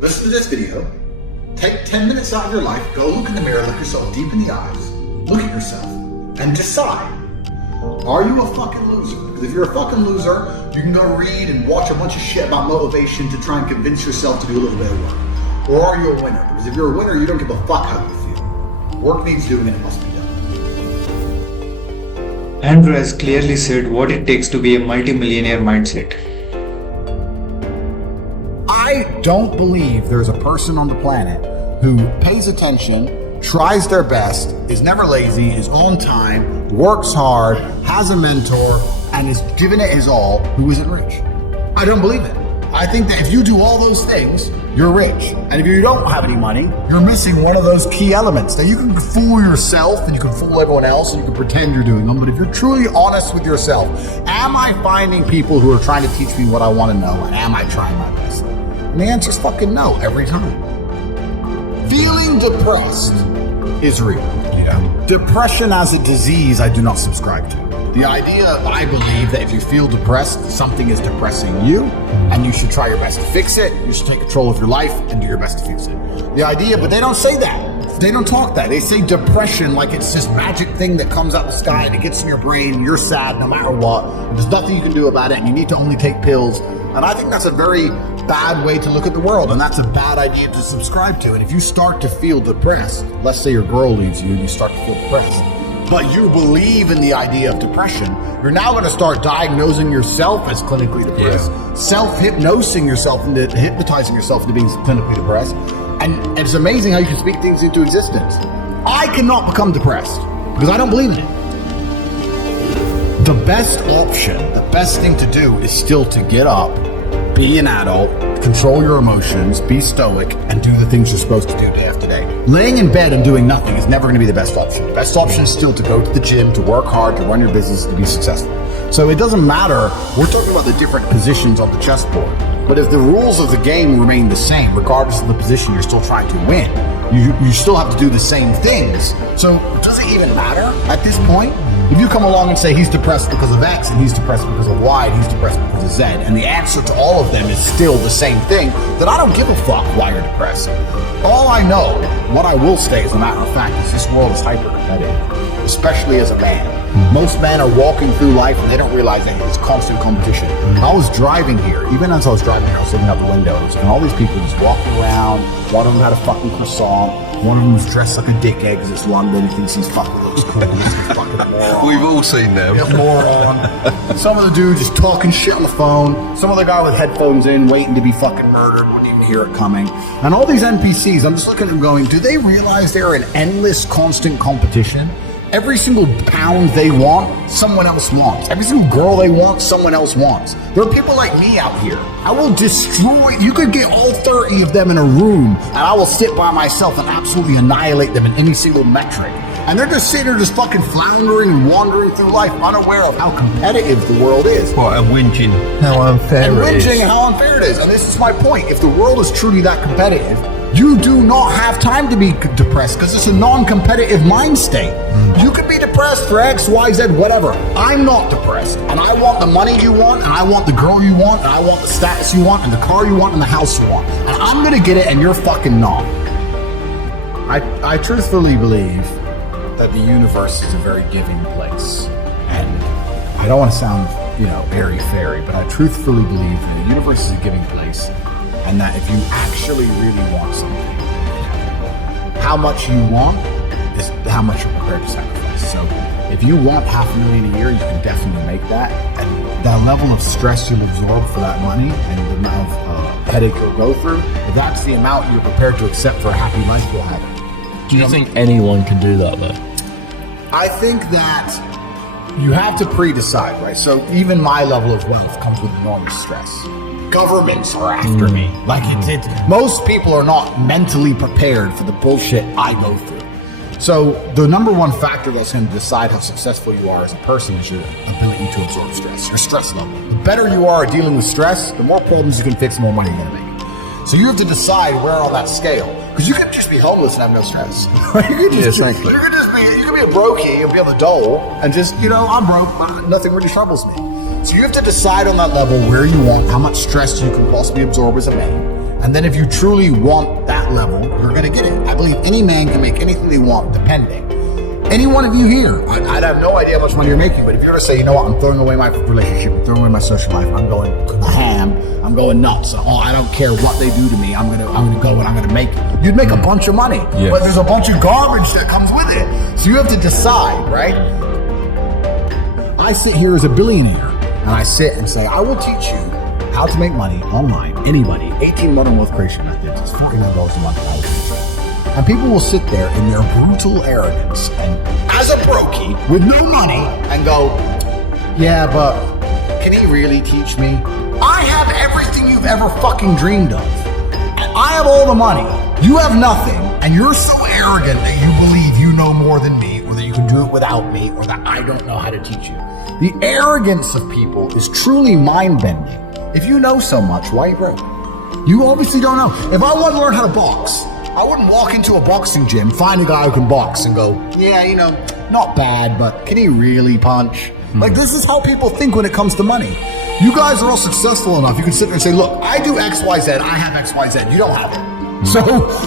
listen to this video, take 10 minutes out of your life, go look in the mirror, look yourself deep in the eyes, look at yourself, and decide, are you a fucking loser? Because if you're a fucking loser, you can go read and watch a bunch of shit about motivation to try and convince yourself to do a little bit of work. Or are you a winner? Because if you're a winner, you don't give a fuck how you feel. Work needs doing and it must be done. Andrew has clearly said what it takes to be a multimillionaire mindset. I don't believe there's a person on the planet who pays attention, tries their best, is never lazy, is on time, works hard, has a mentor, and is giving it his all who isn't rich. I don't believe it. I think that if you do all those things, you're rich. And if you don't have any money, you're missing one of those key elements. Now you can fool yourself and you can fool everyone else and you can pretend you're doing them, but if you're truly honest with yourself, am I finding people who are trying to teach me what I want to know, and am I trying my best? And the answer is fucking no every time. Feeling depressed is real. Yeah. Depression as a disease, I do not subscribe to. The idea, I believe, that if you feel depressed, something is depressing you, and you should try your best to fix it. You should take control of your life and do your best to fix it. The idea, but they don't say that. They don't talk that. They say depression like it's this magic thing that comes out of the sky and it gets in your brain, and you're sad no matter what. There's nothing you can do about it, and you need to only take pills. And I think that's a very bad way to look at the world, and that's a bad idea to subscribe to. And if you start to feel depressed, let's say your girl leaves you and you start to feel depressed, but you believe in the idea of depression, you're now going to start diagnosing yourself as clinically depressed, self-hypnosing yourself into hypnotizing yourself into being clinically depressed. And it's amazing how you can speak things into existence. I cannot become depressed because I don't believe in it. The best option, the best thing to do is still to get up, be an adult, control your emotions, be stoic, and do the things you're supposed to do day after day. Laying in bed and doing nothing is never going to be the best option. The best option is still to go to the gym, to work hard, to run your business, to be successful. So it doesn't matter. We're talking about the different positions on the chessboard. But if the rules of the game remain the same, regardless of the position you're still trying to win, you still have to do the same things. So does it even matter at this point? If you come along and say he's depressed because of X, and he's depressed because of Y, and he's depressed because of Z, and the answer to all of them is still the same thing, then I don't give a fuck why you're depressed. All I know, what I will say as a matter of fact, is this world is hyper-competitive, especially as a man. Most men are walking through life and they don't realize that it's constant competition. I was driving here, even as I was driving here, I was looking out the windows, and all these people just walking around. One of them had a fucking croissant. One of them was dressed like a dickhead because it's London. He thinks he's fucking looks cool. He's a fucking moron. We've all seen them. Yeah, moron. Some of the dude just talking shit on the phone. Some other guy with headphones in, waiting to be fucking murdered, wouldn't even hear it coming. And all these NPCs, I'm just looking at them going, do they realize they're in endless, constant competition? Every single pound they want, someone else wants. Every single girl they want, someone else wants. There are people like me out here. I will destroy, you could get all 30 of them in a room, and I will sit by myself and absolutely annihilate them in any single metric. And they're just sitting there just fucking floundering and wandering through life, unaware of how competitive the world is. What, and whinging how unfair And it is. whinging and how unfair it is. And this is my point. If the world is truly that competitive, you do not have time to be depressed because it's a non-competitive mind state. You could be depressed for X, Y, Z, whatever. I'm not depressed. And I want the money you want, and I want the girl you want, and I want the status you want, and the car you want, and the house you want. And I'm going to get it, and you're fucking not. I truthfully believe that the universe is a very giving place. And I don't want to sound, airy-fairy, but I truthfully believe that the universe is a giving place. And that if you actually really want something, how much you want is how much you're prepared to sacrifice. So if you want $500,000 a year, you can definitely make that. And that level of stress you'll absorb for that money and the amount of headache you'll go through, if that's the amount you're prepared to accept for a happy life, you'll have it. Do you think anyone can do that though? I think that you have to pre-decide, right? So even my level of wealth comes with enormous stress. Governments are after me. Like most people are not mentally prepared for the bullshit I go through. So the number one factor that's going to decide how successful you are as a person is your ability to absorb stress, your stress level. The better you are at dealing with stress, the more problems you can fix, the more money you're going to make. So you have to decide where on that scale, because you could just be homeless and have no stress. You could be a brokey, you'll be able to dole, and just, I'm broke, nothing really troubles me. So you have to decide on that level where you want, how much stress you can possibly absorb as a man, And then if you truly want that level, you're going to get it. I believe any man can make anything they want, depending. Any one of you here, I have no idea how much money you're making, but if you're to say, you know what, I'm throwing away my relationship, I'm throwing away my social life, I'm going ham, I'm going nuts, I don't care what they do to me, I'm gonna go and I'm gonna make it. You'd make a bunch of money, but there's a bunch of garbage that comes with it. So you have to decide, right? I sit here as a billionaire, and I sit and say, I will teach you how to make money online. Anybody, 18 Modern Wealth Creation Methods, it's $49 a month. I will teach you. And people will sit there in their brutal arrogance and as a brokey with no money and go, yeah, but can he really teach me? I have everything you've ever fucking dreamed of. And I have all the money. You have nothing. And you're so arrogant that you believe you know more than me, or that you can do it without me, or that I don't know how to teach you. The arrogance of people is truly mind-bending. If you know so much, why are you broke? You obviously don't know. If I want to learn how to box, I wouldn't walk into a boxing gym, find a guy who can box and go, yeah, you know, not bad, but can he really punch? Like, this is how people think when it comes to money. You guys are all successful enough. You can sit there and say, look, I do X, Y, Z. I have X, Y, Z. You don't have it. So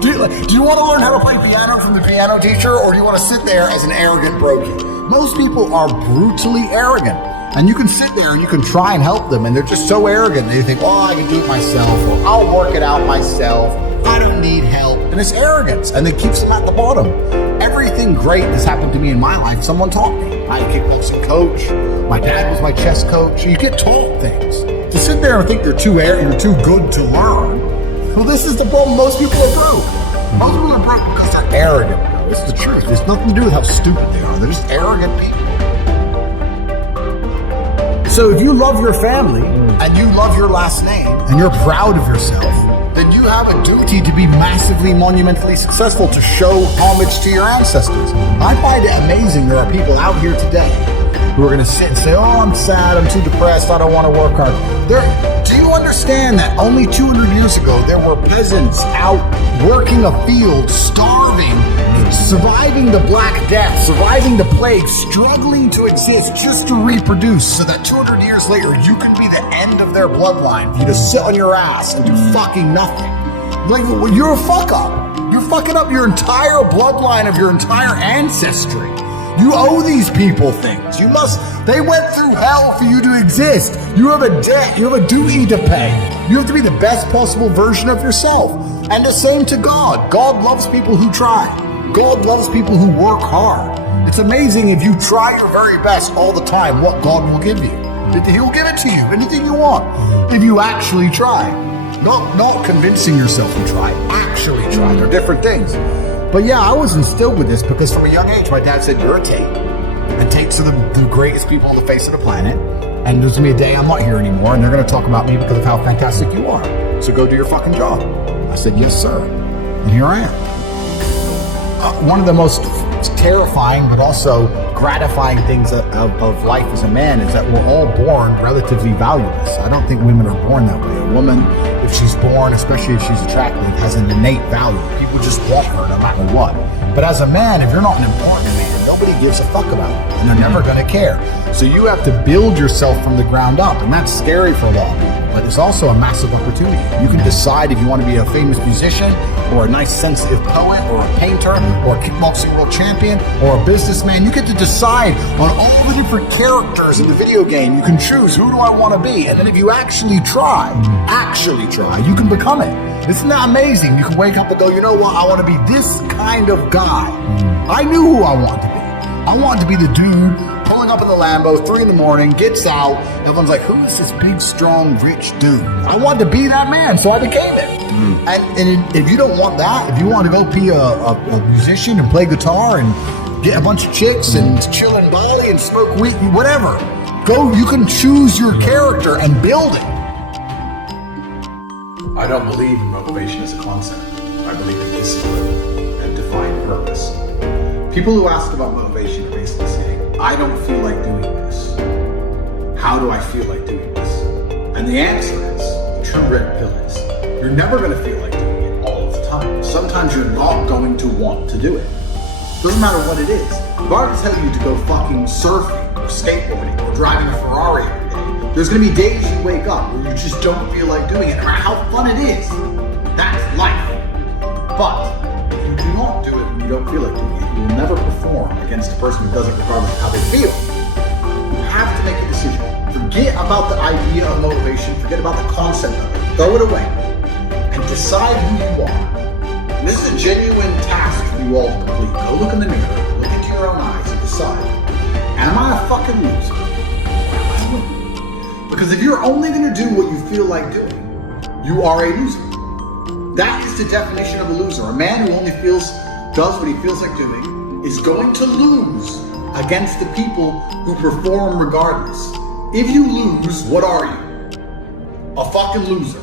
do you want to learn how to play piano from the piano teacher, or do you want to sit there as an arrogant brokey? Most people are brutally arrogant. And you can sit there and you can try and help them, and they're just so arrogant. They think, oh, I can do it myself, or I'll work it out myself. I don't need help. And it's arrogance, and it keeps them at the bottom. Everything great that's happened to me in my life, someone taught me. I kickboxing coach. My dad was my chess coach. You get taught things. To sit there and think you're too good to learn, well, this is the problem. Most people are broke. Most people are broke because they're arrogant. This is the truth. There's nothing to do with how stupid they are. They're just arrogant people. So if you love your family and you love your last name and you're proud of yourself, then you have a duty to be massively, monumentally successful, to show homage to your ancestors. I find it amazing there are people out here today who are going to sit and say, oh, I'm sad, I'm too depressed, I don't want to work hard. Do you understand that only 200 years ago there were peasants out working a field, starving, surviving the Black Death, surviving the plague, struggling to exist just to reproduce, so that 200 years later you can be the end of their bloodline, for you to sit on your ass and do fucking nothing? Like, well, you're a fuck up. You're fucking up your entire bloodline of your entire ancestry. You owe these people things. They went through hell for you to exist. You have a debt. You have a duty to pay. You have to be the best possible version of yourself. And the same to God. God loves people who try. God loves people who work hard. It's amazing if you try your very best all the time, what God will give you. He'll give it to you, anything you want, if you actually try. Not convincing yourself you try, actually try. They're different things. But yeah, I was instilled with this because from a young age, my dad said, you're a Tate. And Tates are the greatest people on the face of the planet. And there's going to be a day I'm not here anymore, and they're going to talk about me because of how fantastic you are. So go do your fucking job. I said, yes, sir. And here I am. One of the most terrifying but also gratifying things of life as a man is that we're all born relatively valueless. I don't think women are born that way. A woman, if she's born, especially if she's attractive, has an innate value. People just want her no matter what. But as a man, if you're not an important man, nobody gives a fuck about you, and they're never going to care. So you have to build yourself from the ground up, and that's scary for a lot of people, but it's also a massive opportunity. You can decide if you want to be a famous musician, or a nice sensitive poet, or a painter, or a kickboxing world champion, or a businessman. You get to decide on all the different characters in the video game. You can choose, who do I want to be? And then if you actually try, you can become it. Isn't that amazing? You can wake up and go, you know what? I want to be this kind of guy. I knew who I wanted to be. I wanted to be the dude pulling up in the Lambo, 3 a.m, gets out. Everyone's like, who is this big, strong, rich dude? I wanted to be that man, so I became it. And if you don't want that, if you want to go be a musician and play guitar and get a bunch of chicks and chill in Bali and smoke weed, whatever, go. You can choose your character and build it. I don't believe in motivation as a concept. I believe in discipline and defined purpose. People who ask about motivation are basically saying, I don't feel like doing this. How do I feel like doing this? And the answer is, the true red pill is, you're never going to feel like doing it all of the time. Sometimes you're not going to want to do it. Doesn't matter what it is. If I were to tell you to go fucking surfing or skateboarding or driving a Ferrari every day, there's going to be days you wake up where you just don't feel like doing it, no matter how fun it is. But if you do not do it when you don't feel like doing it, you will never perform against a person who does it regardless of how they feel. You have to make a decision. Forget about the idea of motivation. Forget about the concept of it. Throw it away and decide who you are. And this is a genuine task for you all to complete. Go look in the mirror, look into your own eyes, and decide: am I a fucking loser? Or am I a winner? Because if you're only going to do what you feel like doing, you are a loser. That is the definition of a loser. A man who only does what he feels like doing is going to lose against the people who perform regardless. If you lose, what are you? A fucking loser.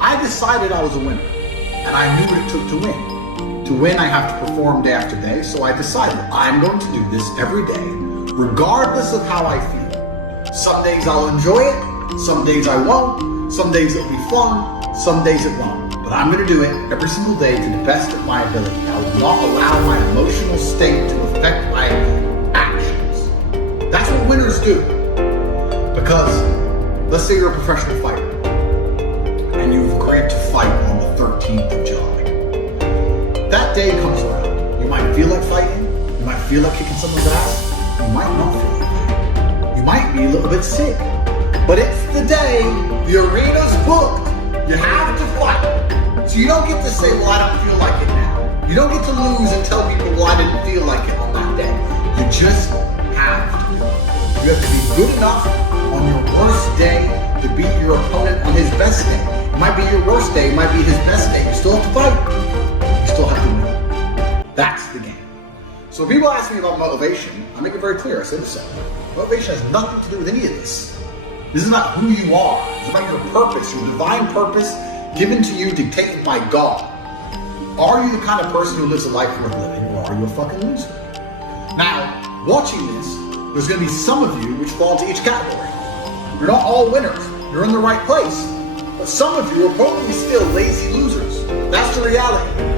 I decided I was a winner, and I knew what it took to win. To win, I have to perform day after day, so I decided I'm going to do this every day, regardless of how I feel. Some days I'll enjoy it, some days I won't, some days it'll be fun, some days it won't. But I'm going to do it every single day to the best of my ability. I will not allow my emotional state to affect my actions. That's what winners do. Because, let's say you're a professional fighter, and you've agreed to fight on the 13th of July. That day comes around. You might feel like fighting, you might feel like kicking someone's ass, you might not feel like fighting. You might be a little bit sick. But it's the day, the arena's booked, you have to fight. So you don't get to say, well, I don't feel like it now. You don't get to lose and tell people, well, I didn't feel like it on that day. You just have to. You have to be good enough on your worst day to beat your opponent on his best day. It might be your worst day, it might be his best day. You still have to fight. You still have to win. That's the game. So when people ask me about motivation, I make it very clear. I say, listen, motivation has nothing to do with any of this. This is about who you are. It's about your purpose, your divine purpose given to you, dictated by God. Are you the kind of person who lives a life worth living, or are you a fucking loser? Now, watching this, there's going to be some of you which fall into each category. You're not all winners. You're in the right place. But some of you are probably still lazy losers. That's the reality.